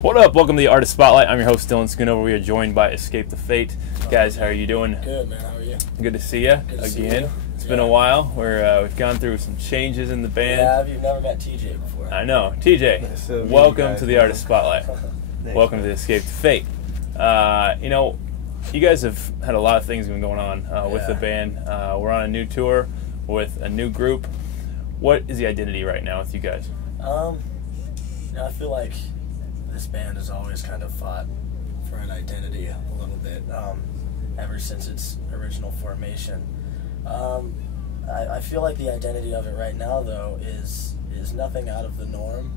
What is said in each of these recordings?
What up? Welcome to the Artist Spotlight. I'm your host, Dylan Schoonover. We are joined by Escape the Fate. Guys, how are you doing? Good, man. How are you? Good to see you again. It's been a while. We've gone through some changes in the band. Yeah, you've never met TJ before. I know. TJ, welcome to the Artist Spotlight. Welcome to Escape the Fate. You know, you guys have had a lot of things been going on with the band. We're on a new tour with a new group. What is the identity right now with you guys? I feel like this band has always kind of fought for an identity a little bit, ever since its original formation. I feel like the identity of it right now, though, is nothing out of the norm,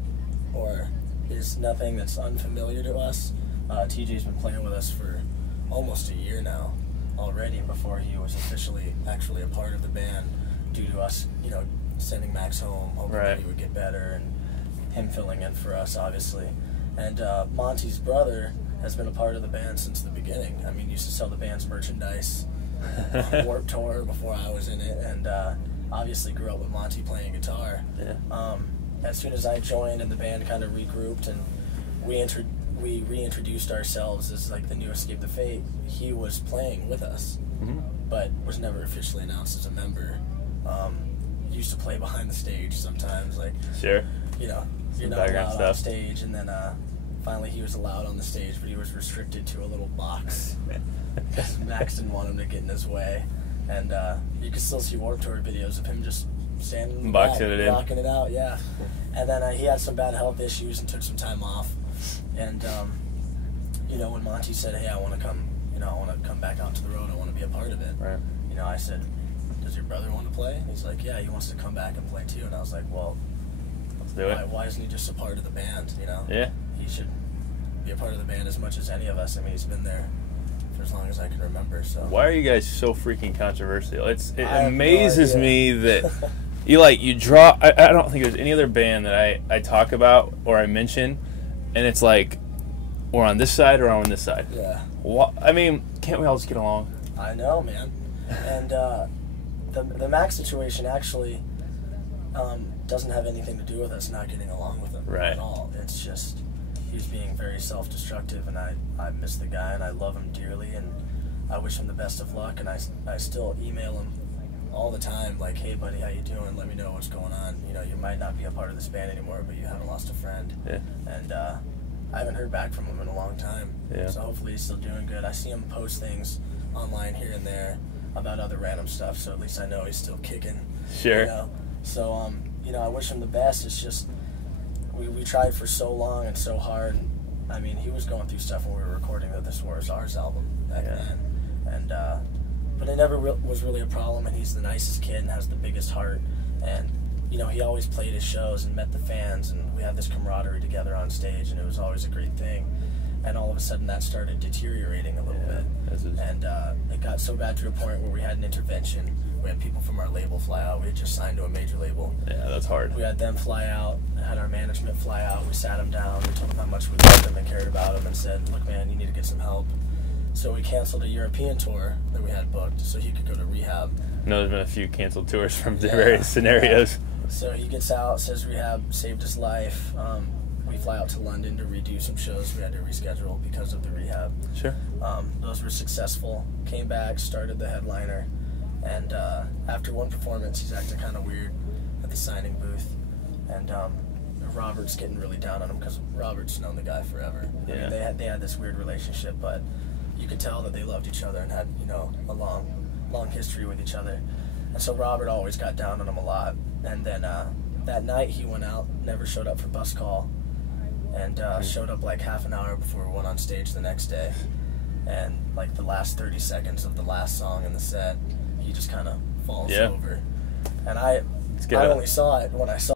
or is nothing that's unfamiliar to us. TJ's been playing with us for almost a year now already, before he was officially actually a part of the band, due to us, sending Max home, hoping that he would get better, and him filling in for us, obviously. And Monty's brother has been a part of the band since the beginning. I mean, he used to sell the band's merchandise on Warped Tour before I was in it, and obviously grew up with Monty playing guitar. Yeah. As soon as I joined and the band kind of regrouped and we reintroduced ourselves as like the new Escape the Fate, he was playing with us, but was never officially announced as a member. He used to play behind the stage sometimes, like, sure. You're not allowed on stage, and then finally he was allowed on the stage, but he was restricted to a little box because Max didn't want him to get in his way. And you can still see Warped Tour videos of him just standing in the back, blocking it out, yeah. And then he had some bad health issues and took some time off. And when Monty said, "Hey, I want to come, I want to come back out to the road. I want to be a part of it." Right. I said, "Does your brother want to play?" And he's like, "Yeah, he wants to come back and play too." And I was like, "Well, do it. Why isn't he just a part of the band, Yeah. He should be a part of the band as much as any of us. I mean, he's been there for as long as I can remember, so. Why are you guys so freaking controversial? It amazes me that you draw. I don't think there's any other band that I talk about or I mention, and it's like, we're on this side or on this side. Yeah. I mean, can't we all just get along? I know, man. And the Max situation actually doesn't have anything to do with us not getting along with him at all. It's just he was being very self-destructive, and I miss the guy, and I love him dearly, and I wish him the best of luck, and I still email him all the time, like, "Hey buddy, how you doing? Let me know what's going on. You might not be a part of this band anymore, but you haven't lost a friend." Yeah. And I haven't heard back from him in a long time. Yeah. So hopefully he's still doing good. I see him post things online here and there about other random stuff, so at least I know he's still kicking. Sure. So I wish him the best. It's just we tried for so long and so hard. I mean, he was going through stuff when we were recording the This War Is Ours album back then, and but it never was really a problem. And he's the nicest kid and has the biggest heart, and he always played his shows and met the fans, and we had this camaraderie together on stage, and it was always a great thing. And all of a sudden that started deteriorating a little bit, and it got so bad to a point where we had an intervention. We had people from our label fly out. We had just signed to a major label. Yeah, that's hard. We had them fly out, had our management fly out. We sat them down, we told them how much we loved them and cared about them, and said, "Look, man, you need to get some help." So we canceled a European tour that we had booked so he could go to rehab. I know there's been a few canceled tours from the various scenarios. Yeah. So he gets out, says rehab saved his life. We fly out to London to redo some shows we had to reschedule because of the rehab. Sure. Those were successful. Came back, started the headliner, and after one performance, he's acting kind of weird at the signing booth, and Robert's getting really down on him because Robert's known the guy forever. Yeah. I mean, they had this weird relationship, but you could tell that they loved each other and had a long history with each other. And so Robert always got down on him a lot. And then that night he went out, never showed up for bus call, and showed up like half an hour before we went on stage the next day. And like the last 30 seconds of the last song in the set, he just kind of falls over. And I only saw it when I saw